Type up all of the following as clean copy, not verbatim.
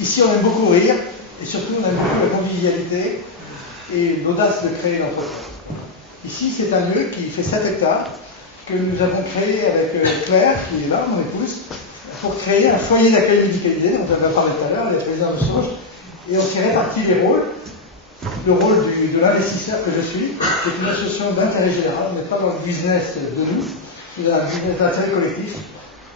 Ici, on aime beaucoup rire, et surtout, on aime beaucoup la convivialité et l'audace de créer l'entreprise. Ici, c'est un lieu qui fait 7 hectares, que nous avons créé avec Claire, qui est là, mon épouse, pour créer un foyer d'accueil médicalisé, dont on avait parlé tout à l'heure, les présidents de Sauge, et on s'est réparti les rôles. Le rôle de l'investisseur que je suis, c'est une association d'intérêt général, on n'est pas dans le business de nous, c'est un business d'intérêt collectif,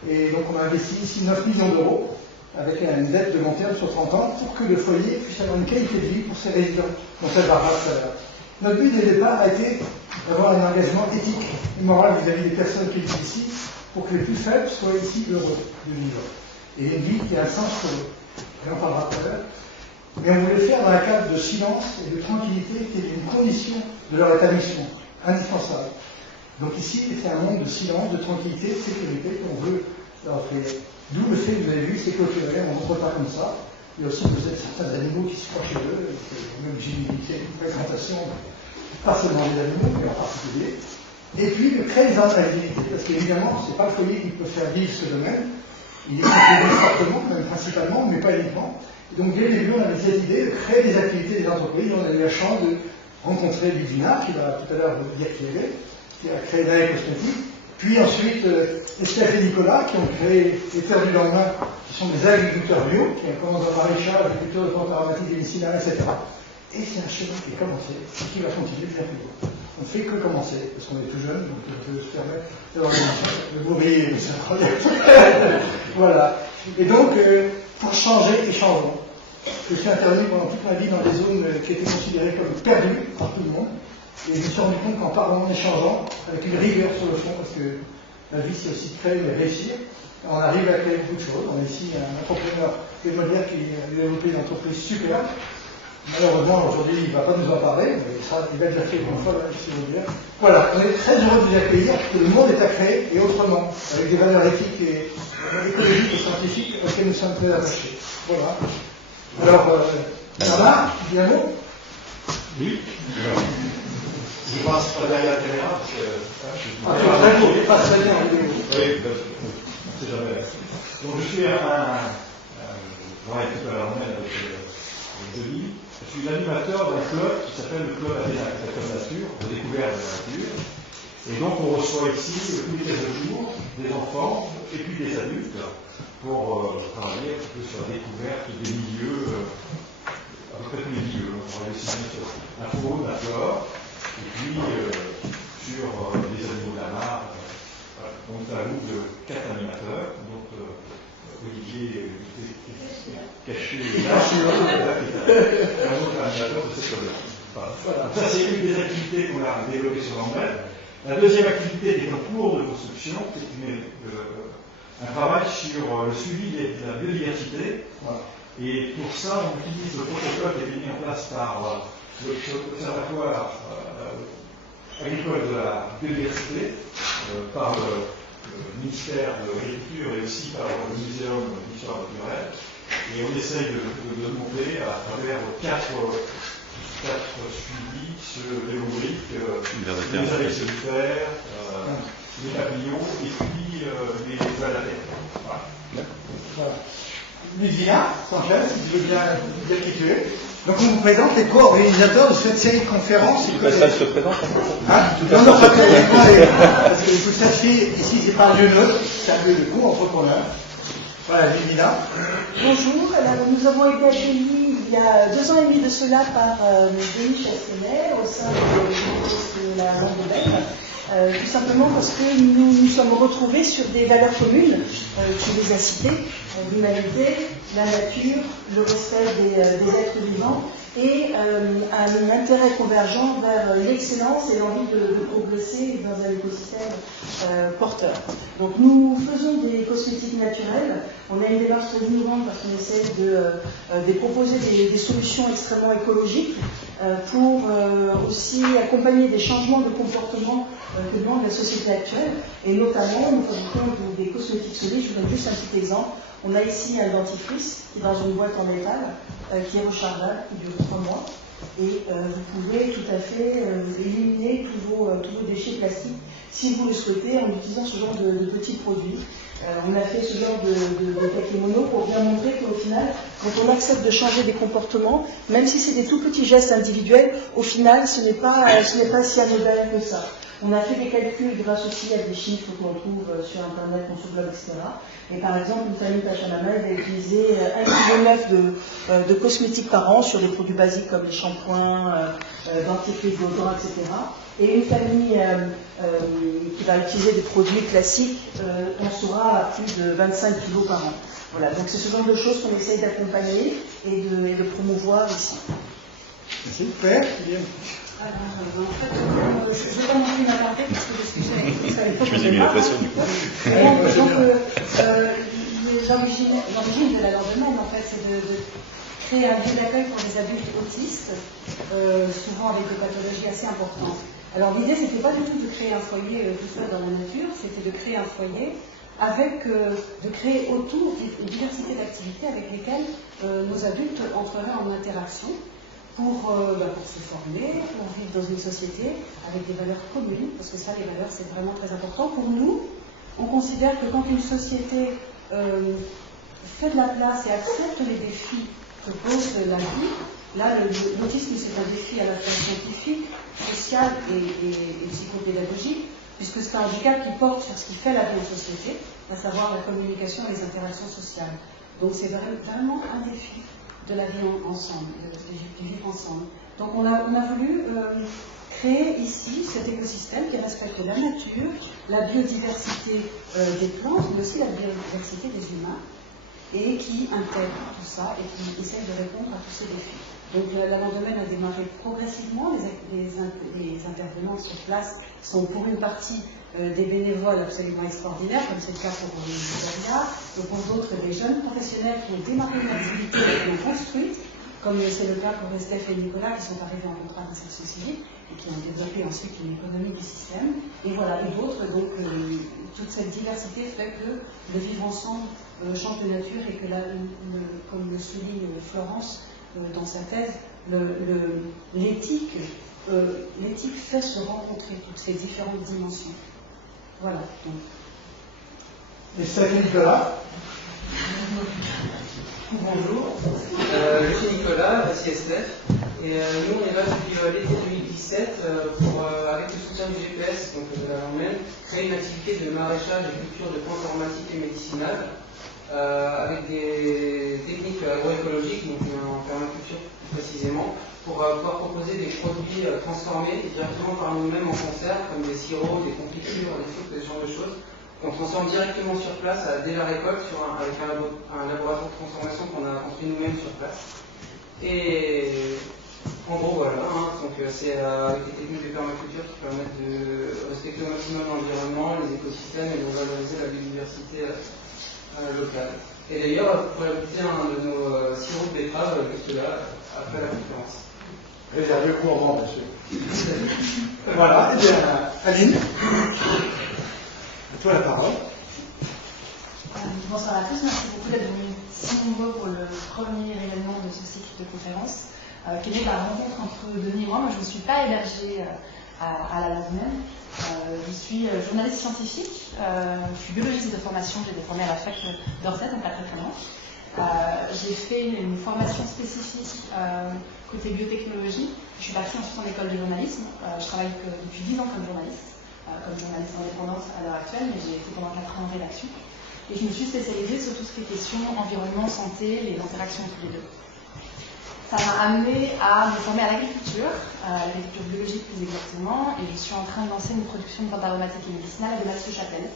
et donc on a investi ici 9 millions d'euros, avec une dette de long terme sur 30 ans, pour que le foyer puisse avoir une qualité de vie pour ses résidents, dont elle va tout à l'heure. Notre but dès le départ a été d'avoir un engagement éthique et moral vis-à-vis des personnes qui vivent ici, pour que les plus faibles soient ici heureux de vivre. Et une vie qui a un sens pour eux. Et on parlera tout à l'heure. Mais on voulait le faire dans un cadre de silence et de tranquillité qui est une condition de leur établissement, indispensable. Donc ici, c'est un monde de silence, de tranquillité, de sécurité qu'on veut leur créer. D'où le fait, vous avez vu, c'est clôturé, on ne rentre pas comme ça. Il y a aussi certains animaux qui se croient chez eux, même j'ai une présentation, pas seulement des animaux, mais en particulier. Et puis, créer des rentabilités, parce qu'évidemment, ce n'est pas le foyer qui peut faire vivre ce domaine. Il est contribué fortement, même principalement, mais pas uniquement. Et donc, dès le début, on avait cette idée de créer des activités des entreprises. On a eu la chance de rencontrer Ludivina, qui va tout à l'heure vous dire qui elle est, qui a créé Dae Cosmétiques. Puis ensuite, Estelle et Nicolas, qui ont créé les Terres du Lendemain, qui sont des agriculteurs bio, qui commencent dans le maréchal, agriculteurs de plantes aromatiques, des médicinales, etc. Et c'est un chemin qui est commencé, et qui va continuer bien plus loin. On ne fait que commencer, parce qu'on est tout jeune, donc on peut se permettre d'avoir le mourir, c'est incroyable. Voilà. Et donc, pour changer et changeons. Je suis intervenu pendant toute ma vie dans des zones qui étaient considérées comme perdues par tout le monde. Et je me suis rendu compte qu'en parlant, en échangeant, avec une rigueur sur le fond, parce que la vie c'est aussi créer et réussir, on arrive à créer beaucoup de choses. On a ici un entrepreneur Molière qui a développé une entreprise super. Malheureusement, aujourd'hui, il ne va pas nous en parler, mais il va déjà fait une fois, si vous voulez. Voilà, on est très heureux de vous accueillir, parce que le monde est à créer, et autrement, avec des valeurs éthiques et écologiques et scientifiques auxquelles nous sommes très attachés. Voilà. Alors, Bernard, tu dis un mot? Oui. Je passe pas derrière la caméra parce que. Je passe très bien en vidéo. Oui, on ne sait jamais. Donc je suis tout à l'heure avec Denis. Je suis l'animateur d'un club qui s'appelle le Club Athéna Nature, de découverte de la nature. Et donc on reçoit ici tous les 15 jours des enfants et puis des adultes pour travailler un petit peu sur la découverte des milieux, à peu près tous les milieux. On travaille aussi sur la faune, la flore. Et puis, sur les animaux de la mare, on est à vous de 4 animateurs. Donc, Olivier est caché là, un autre animateur de cette club. Voilà. Ça, c'est une des activités qu'on a développées sur l'Ambel. La deuxième activité est en cours de construction, c'est un travail sur le suivi de la biodiversité. Voilà. Et pour ça, on utilise le protocole qui a été mis en place par l'Observatoire agricole de la biodiversité, par le ministère de l'Agriculture et aussi par le Muséum d'histoire naturelle. Et on essaye de monter à travers quatre suivis les rubriques, les abeilles solitaires, les papillons et puis les toiles à terre. Voilà. Ludivina, Sanchez, si tu veux bien dire qui tu es. Donc on vous présente les co-organisateurs de cette série de conférences. Ça se présente Non, pas très parce que vous sachiez, ici c'est pas un lieu neutre, c'est un lieu de co-entrepreneurs. Voilà, Ludivina. Bonjour, alors, nous avons été accueillis il y a 2 ans et demi de cela par Denis Chassenet au sein de la Langue de Belle. Tout simplement parce que nous nous sommes retrouvés sur des valeurs communes, tu les as citées, l'humanité, la nature, le respect des êtres vivants et un intérêt convergent vers l'excellence et l'envie de progresser dans un écosystème porteur. Donc nous faisons des cosmétiques naturels, on a une démarche très innovante parce qu'on essaie de proposer des solutions extrêmement écologiques pour aussi accompagner des changements de comportement que demande la société actuelle, et notamment nous fabriquons des cosmétiques solides. Je vous donne juste un petit exemple. On a ici un dentifrice qui est dans une boîte en métal, qui est rechargeable, qui dure 3 mois, et vous pouvez tout à fait éliminer tous vos déchets plastiques si vous le souhaitez en utilisant ce genre de petits produits. On a fait ce genre de kakémono pour bien montrer qu'au final, quand on accepte de changer des comportements, même si c'est des tout petits gestes individuels, au final, ce n'est pas si anodin que ça. On a fait des calculs grâce aussi à des chiffres qu'on trouve sur Internet, sur Globe, etc. Et par exemple, une famille Pachamama va utiliser 1,9 kg de cosmétiques par an sur des produits basiques comme les shampoings, dentifrice, déodorants, etc. Et une famille qui va utiliser des produits classiques, on sera à plus de 25 kg par an. Voilà, donc c'est ce genre de choses qu'on essaye d'accompagner et de promouvoir ici. C'est clair. Alors, en fait, je ne vais pas montrer une aparté parce que je j'ai mis la pression du coup. L'origine de la lendemain, en fait, c'est de créer un lieu d'accueil pour les adultes autistes, souvent avec des pathologies assez importantes. Alors l'idée, c'était pas du tout de créer un foyer tout seul dans la nature, c'était de créer un foyer avec, de créer autour une diversité d'activités avec lesquelles nos adultes entreraient en interaction pour se former, pour vivre dans une société avec des valeurs communes, parce que ça, les valeurs, c'est vraiment très important. Pour nous, on considère que quand une société fait de la place et accepte les défis que pose la vie, là, l'autisme, c'est un défi à la fois scientifique, social et psychopédagogique, puisque c'est un handicap qui porte sur ce qui fait la vie en société, à savoir la communication et les interactions sociales. Donc c'est vraiment un défi de la vie ensemble, du vivre ensemble. Donc on a voulu créer ici cet écosystème qui respecte la nature, la biodiversité des plantes, mais aussi la biodiversité des humains, et qui intègre tout ça et qui essaie de répondre à tous ces défis. Donc la domaine a démarré progressivement, les intervenants sur place sont pour une partie des bénévoles absolument extraordinaires, comme c'est le cas pour Nigeria, et pour d'autres des jeunes professionnels qui ont démarré une activité et qui l'ont construite, comme c'est le cas pour Estef et Nicolas qui sont arrivés en contrat d'insertion civique et qui ont développé ensuite une économie du système. Et voilà, et d'autres, donc toute cette diversité fait que le vivre ensemble change de nature et que là, comme le souligne Florence, dans sa thèse, l'éthique fait se rencontrer toutes ces différentes dimensions. Voilà. Donc. Et salut Nicolas. Bonjour, je suis Nicolas, voici Estef, et nous on est là depuis l'été 2017 pour, avec le soutien du GPS, donc de la Lendemain, créer une activité de maraîchage et culture de plantes aromatiques et médicinales avec des techniques agroécologiques, donc en permaculture plus précisément, pour pouvoir proposer des produits transformés directement par nous-mêmes en conserve, comme des sirops, des confitures, des sucres, ce genre de choses, qu'on transforme directement sur place dès la récolte avec un laboratoire de transformation qu'on a construit nous-mêmes sur place. Et en gros, voilà, donc c'est avec des techniques de permaculture qui permettent de respecter au maximum l'environnement, les écosystèmes et de valoriser la biodiversité locale. Et d'ailleurs, vous pourrez goûter un de nos sirops de betterave juste là, après la conférence. Réservé gourmand, monsieur. Voilà, et bien, Aline. À toi la parole. Bonsoir à tous, merci beaucoup d'être venus si nombreux pour le premier événement de ce cycle de conférences, qui est né par la rencontre entre Denis et moi. Moi, je ne me suis pas hébergée à la Lendemain. Je suis journaliste scientifique, je suis biologiste de formation, j'ai été formée à la fac d'Orsay, donc pas très loin. J'ai fait une formation spécifique côté biotechnologie. Je suis partie ensuite en école de journalisme. Je travaille depuis 10 ans comme journaliste indépendante à l'heure actuelle, mais j'ai été pendant 4 ans en rédaction. Et je me suis spécialisée sur tout ce qui est question environnement, santé, les interactions entre les deux. Ça m'a amenée à me former à l'agriculture biologique plus exactement, et je suis en train de lancer une production de plantes aromatiques et médicinales à Massieu-Chapelle,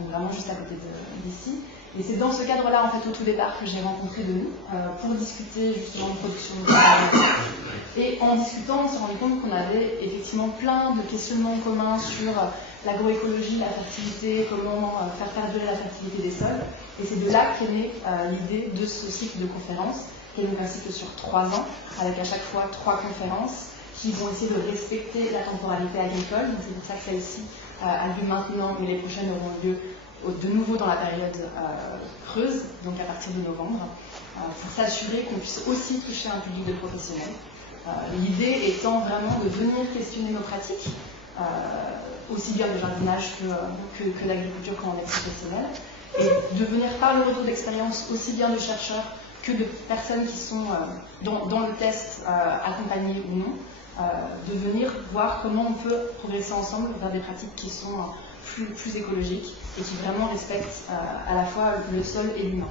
donc vraiment juste à côté d'ici. Et c'est dans ce cadre-là, en fait, au tout départ, que j'ai rencontré Denis pour discuter justement de production de plantes aromatiques. Et en discutant, on s'est rendu compte qu'on avait effectivement plein de questionnements communs sur l'agroécologie, la fertilité, comment faire perdurer la fertilité des sols. Et c'est de là qu'est née l'idée de ce cycle de conférences, qui est donc un cycle sur 3 ans, avec à chaque fois 3 conférences qui vont essayer de respecter la temporalité agricole. Donc c'est pour ça que celle-ci a lieu maintenant, mais les prochaines auront lieu de nouveau dans la période creuse, donc à partir de novembre, pour s'assurer qu'on puisse aussi toucher un public de professionnels. L'idée étant vraiment de venir questionner nos pratiques, aussi bien le jardinage que l'agriculture quand on est professionnel, et de venir par le retour d'expérience aussi bien de chercheurs que de personnes qui sont dans le test accompagnées ou non, de venir voir comment on peut progresser ensemble vers des pratiques qui sont plus écologiques et qui vraiment respectent à la fois le sol et l'humain.